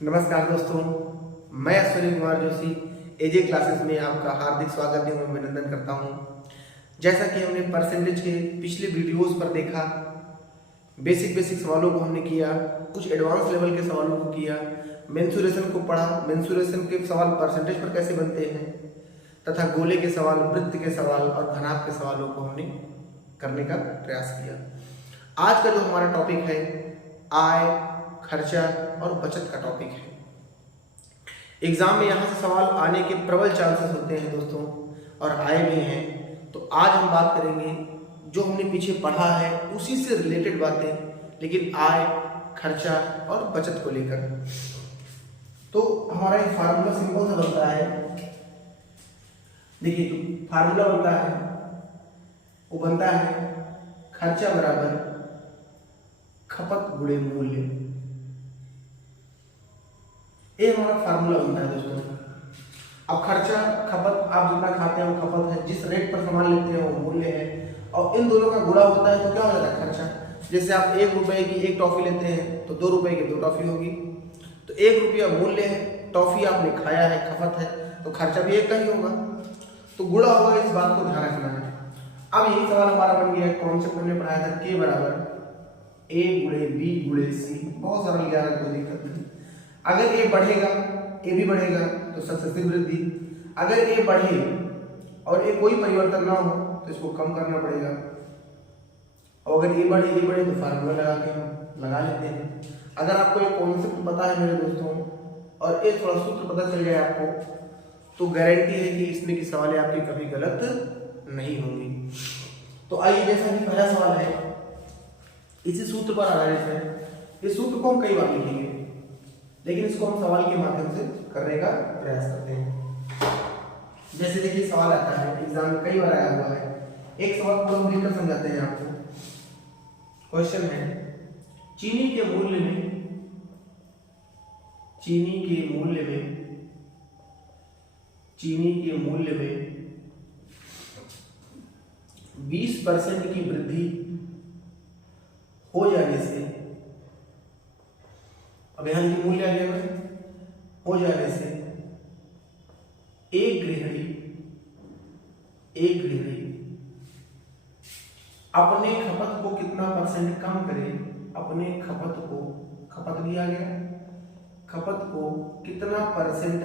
नमस्कार दोस्तों, मैं अश्विनी कुमार जोशी एजे क्लासेस में आपका हार्दिक स्वागत एवं अभिनंदन करता हूं। जैसा कि हमने परसेंटेज के पिछले वीडियोस पर देखा, बेसिक सवालों को हमने किया, कुछ एडवांस लेवल के सवालों को किया, मेंसुरेशन को पढ़ा, मेंसुरेशन के सवाल परसेंटेज पर कैसे बनते हैं तथा गोले के सवाल, वृत्त के सवाल और घनाभ के सवालों को हमने करने का प्रयास किया। आज का जो हमारा टॉपिक है आय, खर्चा और बचत का टॉपिक है। एग्जाम में यहाँ से सवाल आने के प्रबल चांसेस होते हैं दोस्तों, और आए भी हैं। तो आज हम बात करेंगे जो हमने पीछे पढ़ा है उसी से रिलेटेड बातें, लेकिन आय, खर्चा और बचत को लेकर। तो हमारा एक फार्मूला सिंपल सा बनता है। देखिए, जो फार्मूला बनता है वो बनता है खर्चा बराबर खपत गुणे मूल्य। ये हमारा फार्मूला बनता है दोस्तों। अब खर्चा, खपत, आप जितना खाते हैं वो खपत है, जिस रेट पर सामान लेते हैं वो मूल्य है, और इन दोनों का गुणा होता है तो क्या हो जाता है खर्चा। जैसे आप 1 रुपए की एक टॉफी लेते हैं तो 2 रुपए की 2 टॉफी होगी, तो 1 रुपया मूल्य है, टॉफी आपने खाया है, खपत है, तो खर्चा भी एक का ही होगा, तो गुणा होगा। इस बात को ध्यान रखना है। अब यही सवाल हमारा बन गया, कॉन्सेप्ट हमने पढ़ाया था के बराबर ए गुणे बी गुणे सी। बहुत सरल ज्ञान है, कोई दिक्कत नहीं। अगर ए बढ़ेगा, ए भी बढ़ेगा तो सक्सेसिव वृद्धि। अगर ए बढ़े और ए कोई परिवर्तन ना हो तो इसको कम करना पड़ेगा, और अगर ए बढ़े तो फार्मूला लगा के हम लगा लेते हैं। अगर आपको एक कॉन्सेप्ट पता है मेरे दोस्तों, और एक थोड़ा सूत्र पता चल जाए आपको, तो गारंटी है कि इसमें की सवालें आपकी कभी गलत नहीं होंगी। तो आइए, जैसा कि पहला सवाल है इसी सूत्र पर आधारित है। इस सूत्र को हम कई बार लिखेंगे, लेकिन इसको हम सवाल के माध्यम से करने का प्रयास करते हैं। जैसे देखिए, सवाल आता है एग्जाम में, कई बार आया हुआ है। एक सवाल को हम लिखकर समझाते हैं आपको। क्वेश्चन है, चीनी के मूल्य में 20% की वृद्धि हो जाने से, अब यहां की मूल्य आ गया हो जाने से एक गृहिणी अपने खपत को कितना परसेंट कम करे। अपने खपत को, खपत भी आ गया, खपत को कितना परसेंट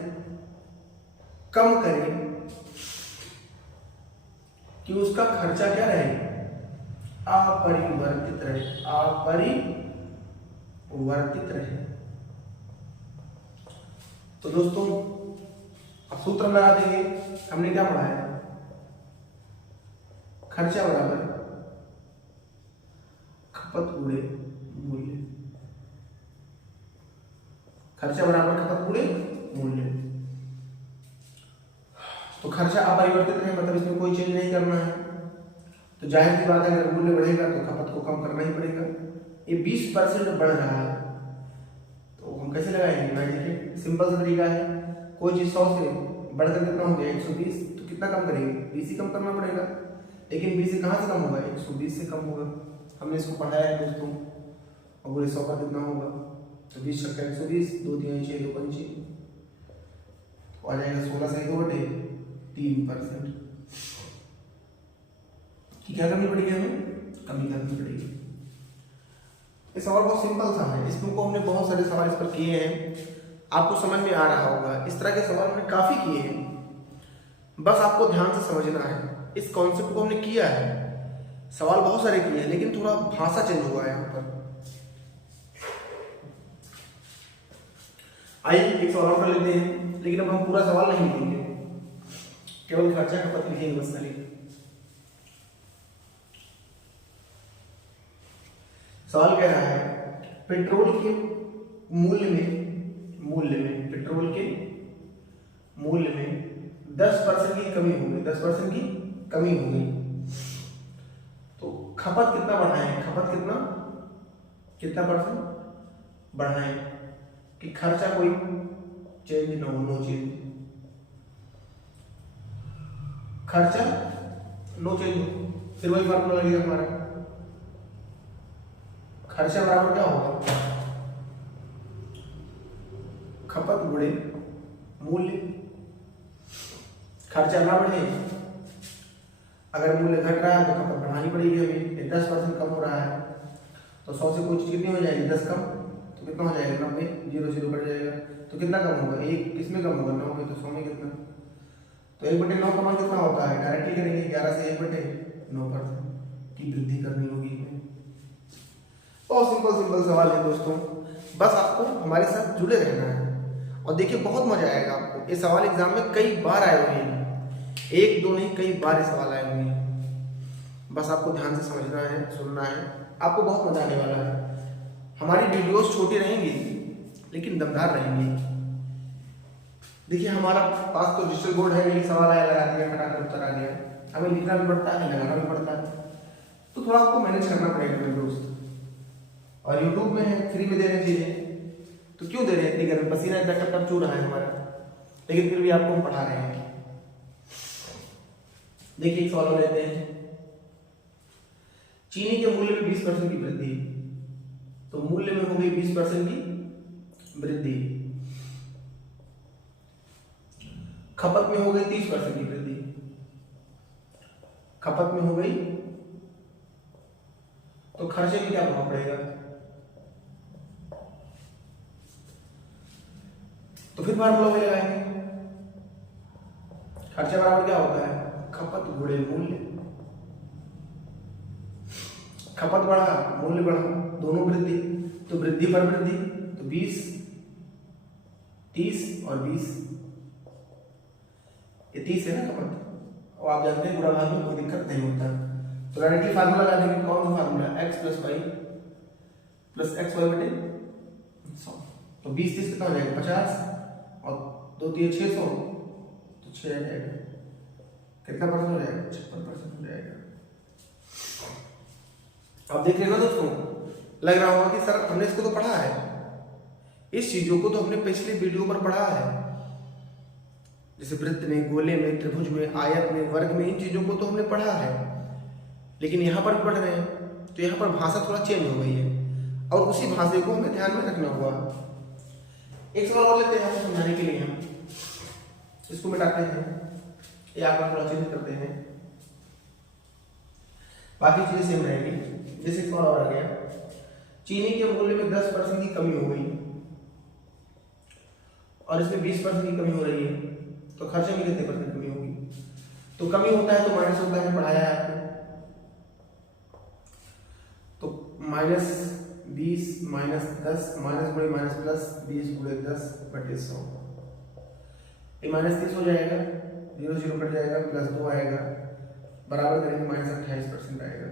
कम करे कि उसका खर्चा क्या रहे, अपरिवर्तित रहे। तो दोस्तों, अब सूत्र लगा देंगे। हमने क्या पढ़ा है, खर्चा बराबर खपत गुणे मूल्य। खर्चा बराबर खपत गुणे मूल्य। तो खर्चा अपरिवर्तित है, मतलब इसमें कोई चेंज नहीं करना है। तो जाहिर सी बात है, अगर मूल्य बढ़ेगा तो खपत को कम करना ही पड़ेगा। ये 20% बढ़ रहा है, तो हम कैसे लगाएंगे भाई? देखिए, सिंपल सा तरीका है। कोई चीज 100 से बढ़कर कितना हो गया 120, तो कितना कम करेंगे? 20 ही कम करना पड़ेगा। लेकिन 20 से कहाँ से कम होगा? 120 से कम होगा। हमने इसको पढ़ाया है दोस्तों। और बोले 100 का कितना होगा, तो 20 छक्का 120, 2 3 6 2 5, तो आ जाएगा 16 से 2/3%। क्या करनी पड़ेगी? हमें कमी करनी पड़ेगी। ये सवाल बहुत सिंपल सा है, इसमें को हमने बहुत सारे सवाल इस पर किए हैं, आपको समझ में आ रहा होगा। इस तरह के सवाल हमने काफी किए हैं, बस आपको ध्यान से समझना है। इस कॉन्सेप्ट को हमने किया है, सवाल बहुत सारे किए हैं, लेकिन थोड़ा भाषा चेंज हुआ है यहाँ पर। आइए एक सवाल कर लेते हैं, लेकिन अब हम पूरा सवाल नहीं लिखेंगे, केवल खर्चा खपत लिखेंगे बस खाली। सवाल कह रहा है, पेट्रोल के मूल्य में 10% की कमी होगी। 10% की कमी होगी, तो खपत कितना बढ़ाएं? खपत कितना परसेंट बढ़ाएं कि खर्चा कोई चेंज ना हो, नो चेंज। खर्चा नो चेंज हो, फिर वही फार्मूला लगेगा हमारा। खर्चा बराबर क्या होगा? खपत गुणे मूल्य, खर्चा ना बढ़े। अगर मूल्य घट रहा है तो खपत बढ़ानी पड़ेगी हमें। 10% कम हो रहा है तो 100 से कोई चीज कितनी हो जाएगी, 10 कम, तो कितना हो जाएगा 90, 0 0 कट जाएगा। तो कितना कम होगा, 1 किसमें कम होगा, 9 में। तो 100 में कितना, तो 1/9 का मान कितना होता है, डायरेक्टली करेंगे 11 से 1/9% की वृद्धि करनी होगी। बहुत सिंपल सवाल है दोस्तों, बस आपको हमारे साथ जुड़े रहना है और देखिए बहुत मजा आएगा आपको। ये सवाल एग्जाम में कई बार आए हुए हैं, 1 2 नहीं कई बार ये सवाल आए हुए हैं। बस आपको ध्यान से समझना है, सुनना है, आपको बहुत मजा आने वाला है। हमारी वीडियोस छोटी रहेंगी लेकिन दमदार रहेंगी। देखिए हमारा पास तो डिजिटल बोर्ड है, एक सवाल आया लगा दिया, फटाफट उत्तर आ गया। हमें लिखना भी पड़ता है, लगाना भी पड़ता है, तो थोड़ा आपको मैनेज करना पड़ेगा मेरे दोस्त। और यूट्यूब में है, फ्री में दे रहे हैं चीजें, तो क्यों दे रहे हैं इतनी गर्मी, पसीना इतना टप चू रहा है हमारा, लेकिन फिर भी आपको हम पढ़ा रहे हैं। देखिए एक सवाल लेते हैं, चीनी के मूल्य में 20% की वृद्धि, तो मूल्य में हो गई 20% की वृद्धि, खपत में हो गई 30% की वृद्धि, खपत में हो गई, तो खर्चे में क्या प्रभाव पड़ेगा, तो फिर फार्मूला वही लगाएंगे, खर्चा बराबर क्या होता है, खपत गुणे मूल्य। खपत बढ़ा, मूल्य बढ़ा, दोनों वृद्धि, तो वृद्धि पर वृद्धि, तो 20, 30 और 20, ये 30 है ना खपत, और आप जानते हैं गुणा भाग में कोई दिक्कत नहीं होता। तो डायरेक्टली फार्मूला लगा देंगे, कौन सा फार्मूला, x + y + xy बटे 100, तो 20 30 कितना हो जाएगा 50, और 2 3 600, तो 6 आ जाएगा, कितना परसेंट हो जाएगा, 56% हो जाएगा। अब देख रहे ना दोस्तों, लग रहा होगा कि सर हमने इसको तो पढ़ा है, इस चीजों को तो हमने पिछले वीडियो पर पढ़ा है, जैसे वृत्त में, गोले में, त्रिभुज में, आयत में, वर्ग में, इन चीजों को तो हमने पढ़ा है, लेकिन यहाँ पर पढ़ रहे हैं तो यहाँ पर भाषा थोड़ा चेंज हो गई है और उसी भाषा को हमें ध्यान में रखना होगा। एक सवाल और लेते हैं आपको समझाने के लिए, हम इसको मिटाते हैं, ये आगे थोड़ा चेंज करते हैं, बाकी चीजें सेम रहेंगी। जैसे सवाल और आ गया, चीनी के मूल्य में 10% की कमी हो गई और इसमें 20% की कमी हो रही है, तो खर्चे में कितने % कमी होगी, तो कमी होता है तो माइनस होता है, पढ़ाया है आपने, तो -20 -10 माइनस गुणे माइनस प्लस 20 गुणे 10 बटे 100, ये -30 हो जाएगा, 0 0 कट जाएगा, +2 आएगा, बराबर करेंगे -28% आएगा।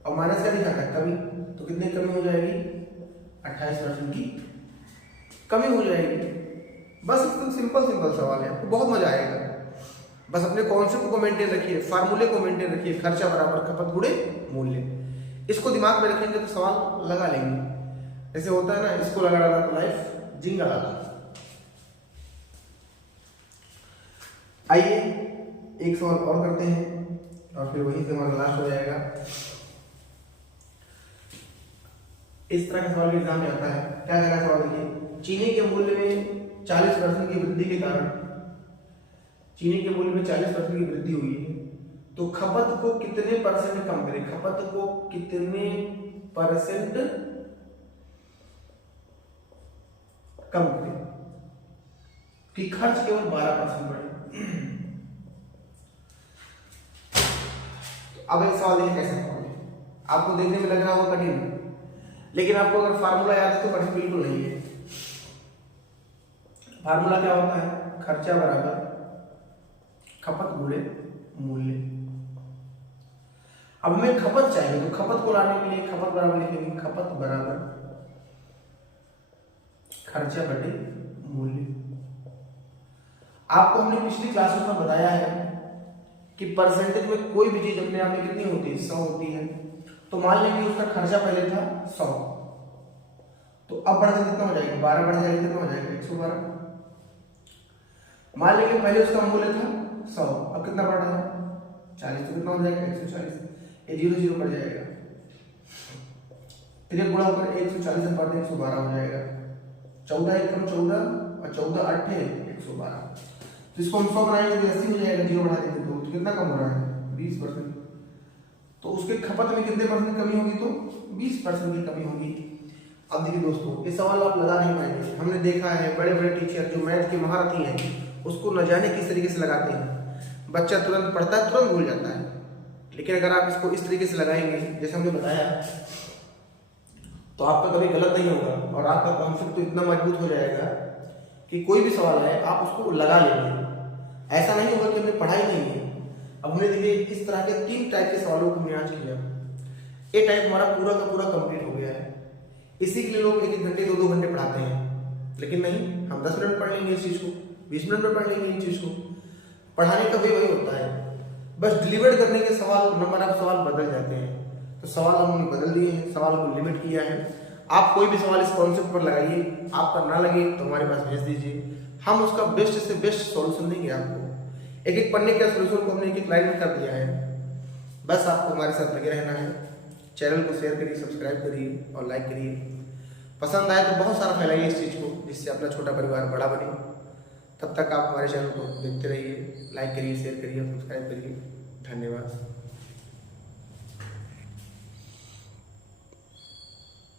और माइनस का दिखा था कमी, तो कितनी कमी हो जाएगी, 28% की कमी हो जाएगी। बस एकदम सिंपल सवाल है, आपको बहुत मजा आएगा। बस अपने कॉन्सेप्ट को मेंटेन रखिए, फार्मूले को मेंटेन रखिए, खर्चा बराबर खपत गुणे मूल्य, इसको दिमाग में रखेंगे तो सवाल लगा लेंगे। ऐसे होता है ना, इसको लगा डाला तो लाइफ जिंगा लगा। आइए एक सवाल और करते हैं और फिर वहीं से हमारा लास्ट हो जाएगा। इस तरह का सवाल एग्जाम में आता है, क्या करेगा सवाल, देखिए चीनी के मूल्य में 40% की वृद्धि के कारण, चीनी के मूल्य में 40% की वृद्धि हुई है, तो खपत को कितने % कम करें, खपत को कितने % कम करें कि खर्च केवल 12% बढ़े। तो अब एक सवाल देखिए कैसे करोगे, आपको देखने में लग रहा होगा कठिन, लेकिन आपको अगर फार्मूला याद है तो कठिन बिल्कुल नहीं है। फार्मूला क्या होता है, खर्चा बराबर खपत गुणे मूल्य। अब हमें खपत चाहिए, तो खपत को लाने के लिए खपत बराबर लिखेंगे, खपत बराबर खर्चा बटे मूल्य। आपको हमने पिछली क्लासों में बताया है कि परसेंटेज में कोई भी चीज अपने आप में कितनी होती है, 100 होती है। तो मान लेंगे उसका खर्चा पहले था 100, तो अब बढ़ के कितना हो जाएगा, 12 बढ़ जाएगा, कितना हो जाएगा 112। मान लेंगे पहले उसका मूल्य था 100, अब कितना बढ़ रहा है 40, तो कितना हो जाएगा 140, ये 0 0 बढ़ जाएगा, फिर गुणा होकर 140 से बढ़ 112 हो जाएगा, 14 × 14 और 14 8 112। तो इसको हम 100 बनाएंगे तो 80 हो जाएगा, 0 बढ़ा देंगे तो कितना कम हो रहा है 20%। तो उसके खपत में कितने परसेंट कमी होगी, तो 20% की कमी होगी। अब देखिए दोस्तों, ये सवाल आप लगा नहीं पाएंगे। हमने देखा है बड़े बड़े टीचर जो मैथ के महारथी हैं उसको न जाने किस तरीके से लगाते हैं, बच्चा तुरंत पढ़ता है तुरंत भूल जाता है। लेकिन अगर आप इसको इस तरीके से लगाएंगे जैसे हमने बताया, तो आपका कभी गलत नहीं होगा और आपका कॉन्सेप्ट तो इतना मजबूत हो जाएगा कि कोई भी सवाल है आप उसको लगा लेंगे। ऐसा नहीं होगा कि हमने पढ़ाई नहीं है। अब हमने देखिए इस तरह के 3 टाइप के सवालों को हमने आज किया। ये टाइप हमारा पूरा का पूरा कंप्लीट हो गया है। इसी के लिए लोग 1-1 घंटे 2-2 घंटे पढ़ाते हैं, लेकिन नहीं, हम 10 मिनट पढ़ लेंगे इस चीज़ को, 20 मिनट में पढ़ लेंगे इन चीज़ को। पढ़ाने का वे वही होता है, बस डिलीवर करने के सवाल नंबर ऑफ सवाल बदल जाते हैं। तो सवाल हमने बदल दिए हैं, सवाल को लिमिट किया है। आप कोई भी सवाल इस कॉन्सेप्ट पर लगाइए, आपका ना लगे तो हमारे पास भेज दीजिए, हम उसका बेस्ट से बेस्ट सॉल्यूशन देंगे आपको। एक एक पन्ने का सॉल्यूशन को हमने एक एक लाइन में कर दिया है। बस आपको हमारे साथ लगे रहना है। चैनल को शेयर करिए, सब्सक्राइब करिए और लाइक करिए। पसंद आए तो बहुत सारा फैलाइए इस चीज़ को, जिससे अपना छोटा परिवार बड़ा बने। तब तक आप हमारे चैनल को देखते रहिए, लाइक करिए, शेयर करिए, सब्सक्राइब करिए। धन्यवाद।